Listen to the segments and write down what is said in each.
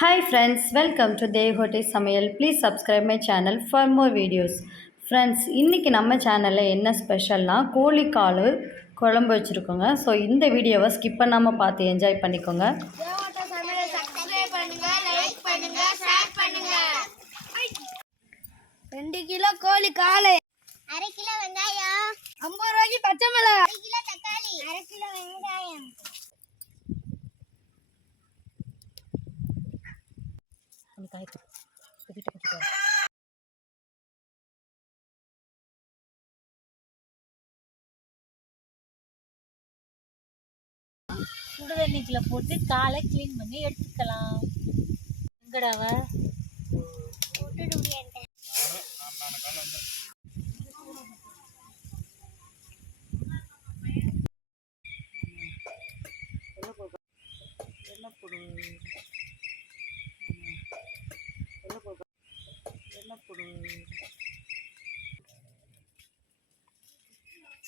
Hi friends, welcome to Devote Samayal. Please subscribe my channel for more videos. Friends, இன்னைக்கு நம்ம சேனல்ல என்ன ஸ்பெஷல்னா கோழிக்கால் குழம்பு வச்சிருக்கோங்க. ஸோ இந்த வீடியோவை ஸ்கிப் பண்ணாமல் பார்த்து என்ஜாய் பண்ணிக்கோங்க. தேவோட்ட சமையலை சப்ஸ்கிரைப் பண்ணுங்க, லைக் பண்ணுங்க, ஷேர் பண்ணுங்க. 2 கிலோ கோழி கால், 1/2 கிலோ வெங்காயம், 50 ரூபாய்க்கு பச்சை மிளகாய், 1 கிலோ தக்காளி, 1/2 கிலோ வெங்காயம். சுடுதண்ணிக்குள்ள போட்டு காலை க்ளீன் பண்ணி எடுத்துக்கலாம். எங்கடாவ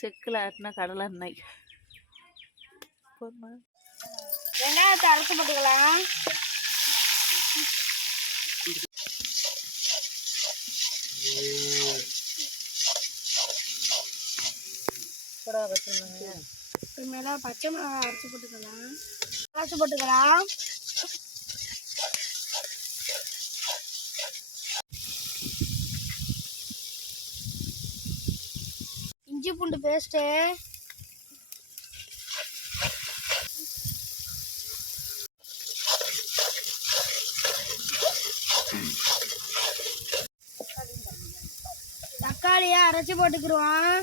செக்கில் ஆட்டினா கடலை எண்ணெய் போதுமா? வெங்காயத்தை அரைச்சு போட்டுக்கலாம். மேலே பச்சை மிளகாய் அரைச்சு போட்டுக்கலாம். இஞ்சி பூண்டு பேஸ்ட்டு, தக்காளியை அரைச்சி போட்டுக்கிடுவோம்.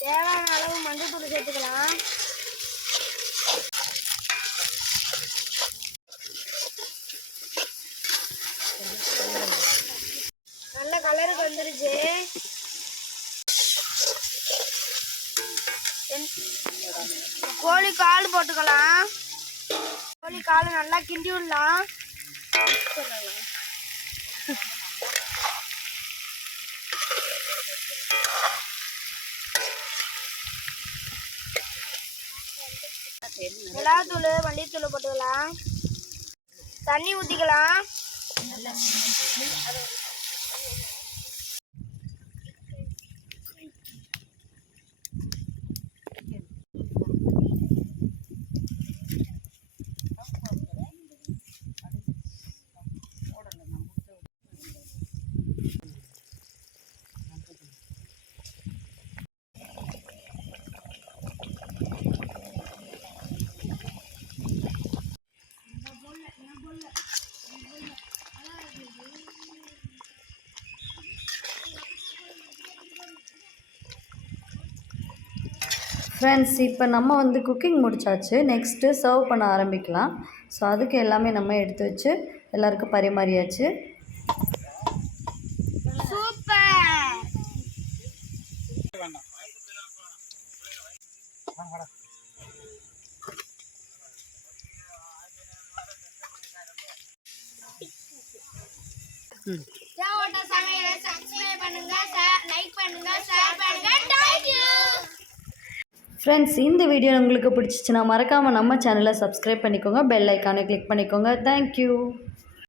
தேவையான அளவு மஞ்சள் தூள் சேர்த்துக்கலாம். நல்ல கலருக்கு வந்துருச்சு. கோழி கால் போட்டுக்கலாம். கோழி கால் நல்லா கிண்டி விடலாம். மிளகாத்தூள், மல்லித்தூள் போட்டுக்கலாம். தண்ணி ஊற்றிக்கலாம். ஃப்ரெண்ட்ஸ், இப்போ நம்ம குக்கிங் முடிச்சாச்சு. நெக்ஸ்ட்டு சர்வ் பண்ண ஆரம்பிக்கலாம். ஸோ அதுக்கு எல்லாமே நம்ம எடுத்து வச்சு எல்லாருக்கும் பரிமாறியாச்சு. தேவோட்ட சமையலை சப்ஸ்கிரைப் பண்ணுங்க, லைக் பண்ணுங்க, ஷேர் பண்ணுங்க. Thank you. ஃப்ரெண்ட்ஸ், இந்த வீடியோ உங்களுக்கு பிடிச்சிச்சுன்னா மறக்காமல் நம்ம சேனலை சப்ஸ்கிரைப் பண்ணிக்கோங்க, பெல் ஐக்கானை கிளிக் பண்ணிக்கோங்க. தேங்க்யூ.